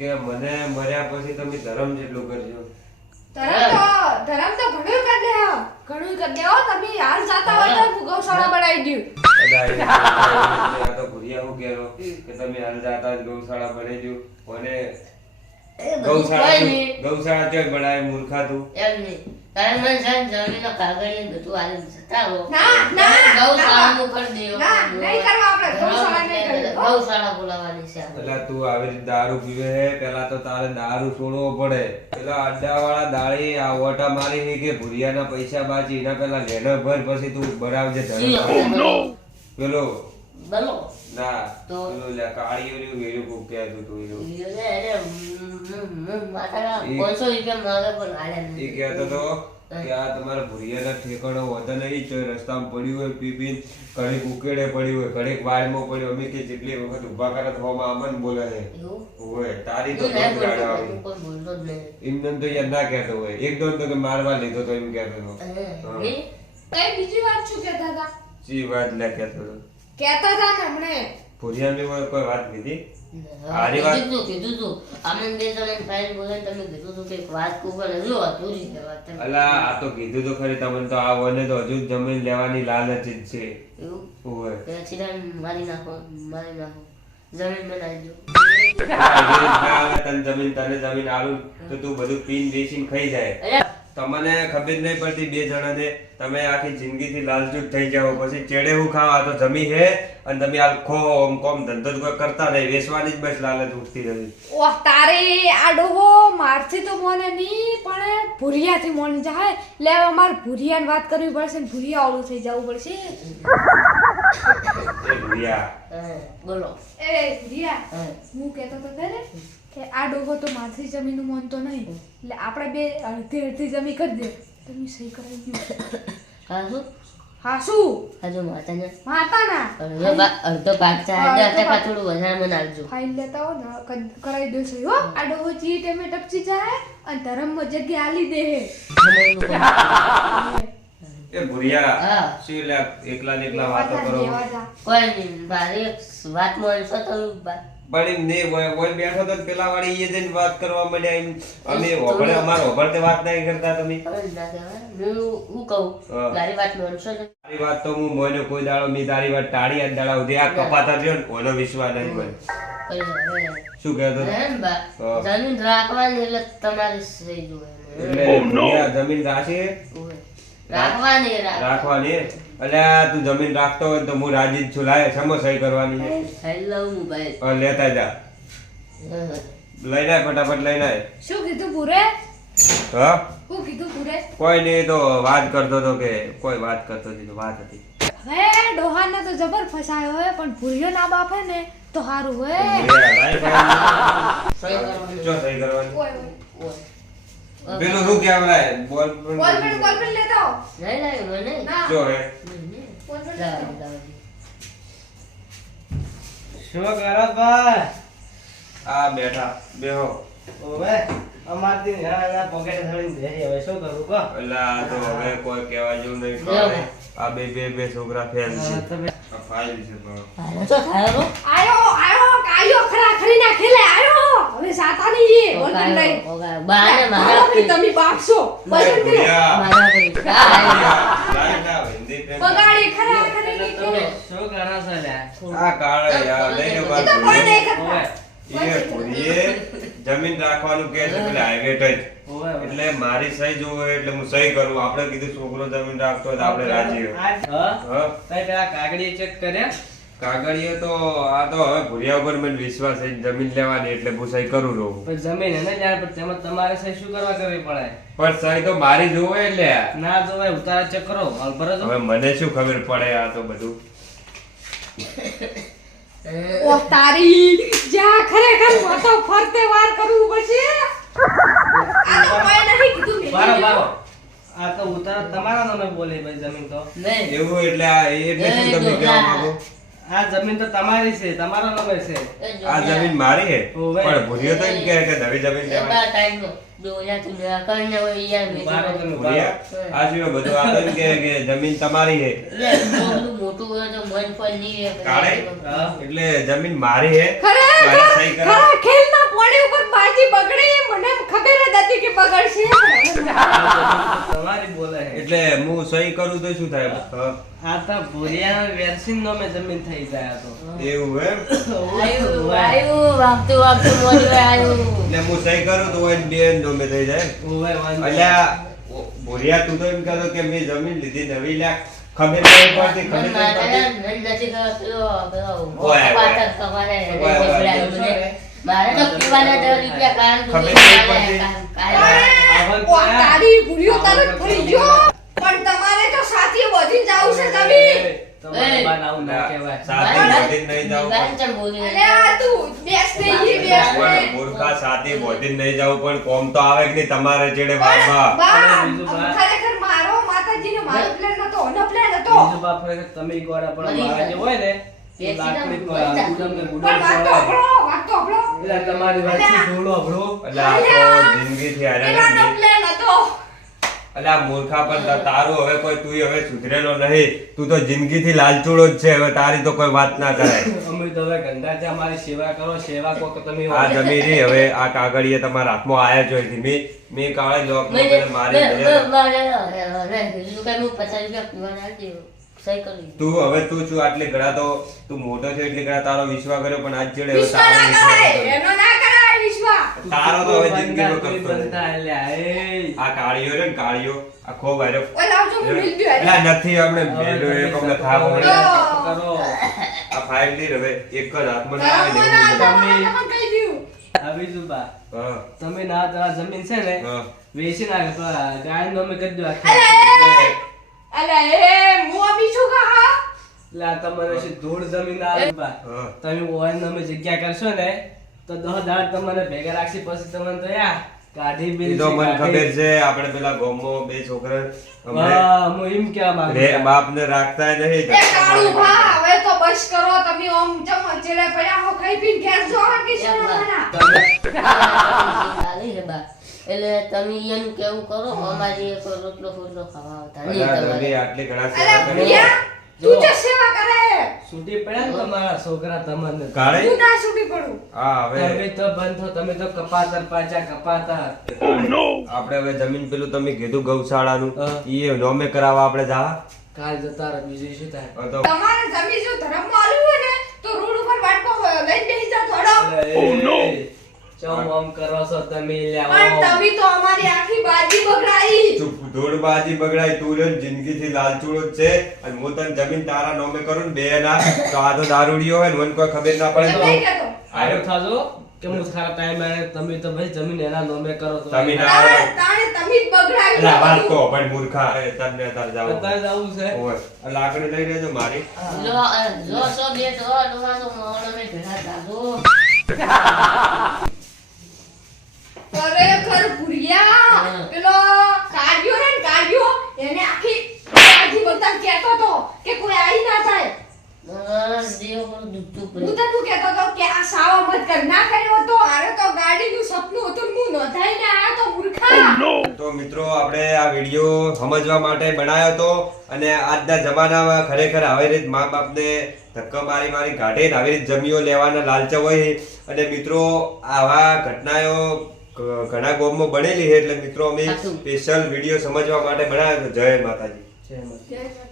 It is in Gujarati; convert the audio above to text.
કે મને મર્યા પછી તમે ધર્મ જેટલું કરજો. ધરમ તો ઘણું કરી દે તમે હાલ જાતા હોય તો હું ગૌશાળા બનાવી દઉં. આ તો ભૂરિયા હું કહેરો કે તમે હાલ જાતા જ ગૌશાળા બનાવી દો. અને ગૌશાળા ચોય બનાવે મૂર્ખા તું. એમ નહીં તારે મને જાણ જમીનો કાગળ લઈને બધું આલીને જતા રહો. ના ગૌશાળાનું કરી દેવો. ના નહીં કરવા આપણે ગૌશાળા નહીં કરી. ગૌશાળા બોલાવવાની છે આપણે. પેલા તું આવી રીતે દારૂ પીવે હે, પેલા તો તારે દારૂ છોડવો પડે. પેલા અડ્ડાવાળા દાળી આ ઓટા મારી હે કે ભૂરિયાના પૈસા બાજી એના પેલા લેનો ભર પછી તું બરાવજે ધર્મ. પેલો બોલો ના તો પેલો લે કાળીઓ વેરું કોક કહેતું તું એનું. માથા 500 રૂપિયા માગે પણ આલ્યા એ નહીં. કહેતો તો કે આ તમારા ભૂરિયાના ઠેકાણો વધે નહીં, ચોય રસ્તામાં પડ્યું હોય પી પી ઘડીક ઉકેડે પડ્યું હોય, ઘડીક વાળમાં પડ્યું. અમે કે જેટલી વખત ઊભા કરે તો આમાં આમાં બોલે છે. એવું? હોય તારી તો હું નહીં બહુ ગાળો આવે. બોલતો, હું કોઈ બોલતો જ નહીં. એમને તો યાદ ના કહેતો હોય. એકદમ તો કે મારવા લીધો તો એમ કહેતો હતો. નહીં? કઈ બીજી વાત શું કહેતા હતા? સી વાત લે કહેતો હતો. કહેતા હતા ને હમણે ભૂરિયાની કોઈ વાત કીધી? હારી વાત. કીધું તું આમને બે જણાને ફાઇલ બોલાવીને તમે કીધું તું કે એક વાત કુકર હજુ અધૂરી છે વાત તમે. અલા આ તો કીધું તો ખરી તમને તો આ વને તો હજુ જમીન લેવાની લાલચ જ છે. એવું? હોય પેલા સીધા મારી નાખો. જમીન બનાવી દો. તને જમીન આલું તો તું બધું પીન બેસીને ખાઈ જાય. અરે તમને ખબર નહીં પડતી બે જણાને તમે આખી જિંદગીથી લાલચૂટ થઈ જાઓ. પછી ચેડે હું ખાવા તો જમી હે અને તમે હાલ ખો ઓમ કોમ ધંધો જ કોઈ કરતા નહીં, વેચવાની જ બસ લાલચ ઉઠતી રહી. ઓહ તારે આ ડોહો મારથી તો મોને નહીં પણ ભૂરિયાથી મોને જાય. લે હવે મારે ભૂરિયાની વાત કરવી પડશે ને ભૂરિયા ઓલું થઈ જવું પડશે. એ ભૂરિયા બોલો. એ ભૂરિયા હું કહેતો તો ખરે કે આ ડોહો તો મારથી જમીનનું મોનતો નહીં, એટલે આપણે બે અડધી અડધી જમી કરી દે. તમે સહી કરાવી દો. હા શું? હા શું? હજુ માતાને માતાના અડધો ભાગ ચાલે ટકા થોડું વધારે મને આપજો. ફાઇલ લેતા હો ને કરાવી દો સહી હો. આ ડોહો ચી ટાઈમે ટપચી જાય અને ધર્મમાં જગ્યા આલી દે. એ ભૂરિયા હા. શું લે એકલા ને એકલા વાતો કરો. કોઈ નહીં મારી એક વાત માનશો તો પણ એમ નહીં કોઈ બેઠો તો પેલા વાળી એ જઈને વાત કરવા માંડ્યા. એમ અમે ઓભળે અમારે ઓભળતે વાત નહીં કરતા તમે. હું કહું હા. મારી વાત માનશો ને તારી વાત તો હું મોને કોઈ દાડો મી તારી વાત ટાળી આજ દાડા સુધી આ કપાતા રહ્યો ને ઓનો વિશ્વાસ નહીં મને. શું કહેતો હતો? હા. જમીન રાખવાની એટલે તમારી સહી જોઈએ. એટલે ભૂરિયા જમીન રાખવાની રાખવાની એટલે તું જમીન રાખતો હોય તો હું રાજી જ છું. લાય સમો સહી કરવાની હેલો મોબાઈલ લેતા જા. લઈને આય ફટાફટ લઈને આય. શું કીધું પૂરે? હા શું કીધું પૂરે? કોઈ નહીં તો વાત કરતો હતો કે કોઈ વાત કરતો હતી તો વાત હતી. હવે ડોહાને તો જબર ફસાયો હોય પણ ભૂરિયો ના બાપે ને તો સારું હોય. સહી કરવાની. ચો સહી કરવાની. ઓય ઓય. પેલું શું કહેવાય બોલ કોલપેન લેતા આવો. નહીં નહીં મને ના જો હે કોલપેન લેતા આવો. શું કરો ભાઈ? આ બેઠા બેહો. ઓવે અમારથી નાના પોકેટ ધરીને બેસી હવે શું કરું કો? એટલે આ તો હવે કોઈ કહેવા જેવું નહીં. બેહો. આ બે છોકરા ફેલ છે. તમે આ ફાઇલ છે પણ. હાલો તો ખાયો આયો કાયો ખરા ખરી ના ખેલે આયો. હવે સાતા નહીં એ કોલપેન લઈ. બાને મારા બાપરે, તમે બાપ છો. બસન કરે. મારા લાય ના હિન્દી પ્રેમ. બગાડી ખરા ખરી ની ખેલે. શું કરો છો લ્યા? આ કાળે યાર લઈને એ વાત તો કોઈ કરી. નહીં કરતા. એ ભૂરીએ જમીન રાખવાનું કે છે પેલા હાઈવે ટચ. ઓવે એટલે મારી સહી જોવે એટલે હું સહી કરું. આપણે કીધું છોકરો જમીન રાખતો હોય તો આપણે રાજી હોય. હા હા તઈ પેલા કાગળી ચેક કર્યા? કાગળીએ તો આ તો હવે ભૂરિયા ઉપર મને વિશ્વાસ છે જમીન લેવાની એટલે હું સહી કરું રહું. પણ જમીન હે ને યાર પણ તેમાં તમારે સહી શું કરવા કરવી પડે? પણ સહી તો મારી જોવે એટલે ના જોવાય ઉતારા ચેક કરો હાલ ભરો તો. હવે મને શું ખબર પડે આ તો બધું. ઓ તારી જા ખરેખર માથો ફરતે વાર કરવું પડશે. આ તો કોઈ નહીં કીધું મેં. બારો બારો આ તો ઉતારા તમારા નામે બોલે ભાઈ જમીન તો. નહીં એવું એટલે આ એટલે શું તમને કહેવા માંગુ? આ જમીન તો તમારી છે તમારા નામે છે. આ જમીન મારી હે ઓવે. પણ ભૂરિયો તો એમ કહે કે નવી જમીન લેવાની. ટાઈમ જો યાર તું ના કરીને હોય યાર મેં બારો તમે ભૂરિયા આ શું બધું આ તો એમ કહે કે જમીન તમારી હે. એટલું મોટું હોય તો મન પર નહીં કાળે? હા. એટલે જમીન મારી હે. ખરેખર મારે સહી કરાવ. ખરા ખેલના પોણી ઉપર તો શું થાય હા. આ તો ભૂરિયાના વેરસીન નો મેં જમીન થઈ જાય તો એવું એમ આયુ વાગતું વાગતું મોઢું આયુ. એટલે હું સહી કરું તો એને બે નોમે થઈ જાય ઓવે વાંધો અલ્યા ભૂરિયા તું તો એમ કહેતો કે મેં જમીન લીધી નવી લ્યા ખબર નહીં પડતી ખબર નહીં પડતી મને નથી ખબર પેલો ઓય, પાછળ તમારે ઓય, ઓય. બોલાવ્યું મને. મારે તો પીવાના 10 રૂપિયા કારણ ખબર નહીં પડતી. ઓ, તારી ભૂરીઓ તરત ફરી ગયો પણ તમારે તો સાથી વધી જાવ છે તમે તમારે બનાવું ના કહેવાય સાથે બોધી નહીં જાવ અરે આ તું બેસ નહીં બેસ પણ નહીં મૂર્ખા સાથે બોધી નહીં જાવ પણ કોમ તો આવે કે નહીં તમારે ચેડે પણ વાતમાં બા બીજું બા. ખરેખર મારો માતાજીનો મારો પ્લાન નતો ઓનો પ્લાન હતો બીજું બાપ ખરેખર તમે એક વાર પણ મારા જે હોય ને એ લાકડી ગુડમ ને ગુડમ પણ વાત તો આપણો એટલે તમારી વાત છે થોડો અભરો એટલે આ તો જિંદગીથી એનો હારે પ્લાન હતો એટલે આ મૂર્ખા પણ તારું હવે કોઈ તું હવે સુધરેલો નહીં તું તો જિંદગીથી લાલચુડો જ છે હવે તારી તો કોઈ વાત ના કરાય અમે તો હવે ગંદા છે અમારી સેવા કરો સેવા કો કે તમે આ જમીન રહી હવે આ કાગળીએ તમારા હાથમાં આયા જ હોય થી મેં કાળે લોક મારી તું હવે તું છું આટલી ઘડા તો તું મોટો છે એટલી ઘડા તારો વિશ્વાસ કર્યો પણ આજ ચડે હવે વિશ્વા તારો ના વિશ્વાસ કરાય કર્યો. એનો ના કરાય વિશ્વા તારો તો હવે જિંદગીનો કોઈ કરતો નહીં. બનતા એટલે એ આ કાળીઓ રે ને કાળીઓ આ ખો વાયરો ઓય લાવજો હું મિલ ગયો એટલે નથી આપણે બેલો એક અમને થાપ મળે કરો આ ફાઇલ ની હવે એક જ હાથમાં ના આવે મને ને એવું બધું. તમને કહી દઉં આ બીજું બા હા તમે ના તમારા જમીન છે ને હા વેચી નાખો તો આ ગાય નો અમે કરી દો અલે એ મો બીજું કહા એટલે આ તમારે છે ધૂળ જમીન આવે બા હા તમે ઓન અમે જગ્યા કરશો ને તો 10 દાડ તમને ભેગા રાખશી પછી તમને તો યા કાઢી બિલ એ તો મને ખબર છે આપણે પેલા ગામમાં બે છોકરા અમને હા હું એમ કેવા માંગુ રે બાપને રાખતા નહીં એ કાળુ ભા હવે તો બસ કરો તમે ઓમ ચમચેડે પડ્યા હો કઈ પીન ઘેર જો કે શરમના એટલે તમે એમ કેવું કરો અમારી એક રોટલો ફોટલો ખાવા આવતા નહીં અલા તમારે. રવિ આટલી ઘણા અલે સેવા કરી. ભૈયા તું જે સેવા કરે છૂટી પડ્યા ને તમારા છોકરા તમને કાળે હું ના છૂટી પડું હા હવે તમે તો બંધ થો તમે તો કપાતર પાછા કપાતર આપણે હવે જમીન પેલું તમે કીધું ગૌશાળાનું હા. ઈ નોમે કરાવવા આપણે જા કાલ જતા રહે બીજું શું થાય તો તમારે જમી જો ધર્મમાં આલ્યું હોય ને તો રોડ ઉપર વાટકો લઈને બેસી જા થોડો ચમ આમ કરો છો તમે લ્યા પણ તમે તો અમારી આખી બાજી બગડાઈ ચૂપ ધૂળબાજી બગડાય તું રે જિંદગીથી લાલચુડો જ છે અને હું તને જમીન તારા નોમે કરું ને બે ના તો આ તો દારૂડિયો હોય ને મને કોઈ ખબર ના પડે એમ તો નહીં કહેતો. આયો થાજો કે હું સારા ટાઈમ આને તમે તો ભાઈ જમીન એના નોમે કરો તો તમે ના તાણે તમે જ બગડાવ્યું એટલે વાત બધું. કહો પણ મૂર્ખા એ તને તાર જાવ અત્યારે જવું છે ઓય આ લાકડી લઈ લેજો મારી જો સો બે તો ડોહાનો મોણ અમે ભેગા થાજો. ખરેખર ભૂરિયા હા. પેલો કાઢ્યો ને કાઢ્યો એને આખી બાજી બધા કહેતો તો કે કોઈ આઈ ના જાય દેવ પર દુખતું હું પડે. તો તું કહેતો તો કે આ સાવા મત કર ના કર્યો તો આરે તો ગાડીનું સપનું હતું ને હું નોંધાઈને આયો તો મૂર્ખા તો મિત્રો આપણે આ વિડીયો સમજવા માટે બનાવ્યો હતો અને આજના જમાનામાં ખરેખર આવી રીત મા બાપને ધક્કા મારી મારી કાઢે ને આવી રીત જમીઓ લેવાના લાલચ હોય અને મિત્રો આવા ઘટનાઓ ઘણા ગામમાં બનેલી છે એટલે મિત્રો અમે સાચું. સ્પેશિયલ વિડીયો સમજવા માટે બનાવ્યો હતો. જય માતાજી જય માતા.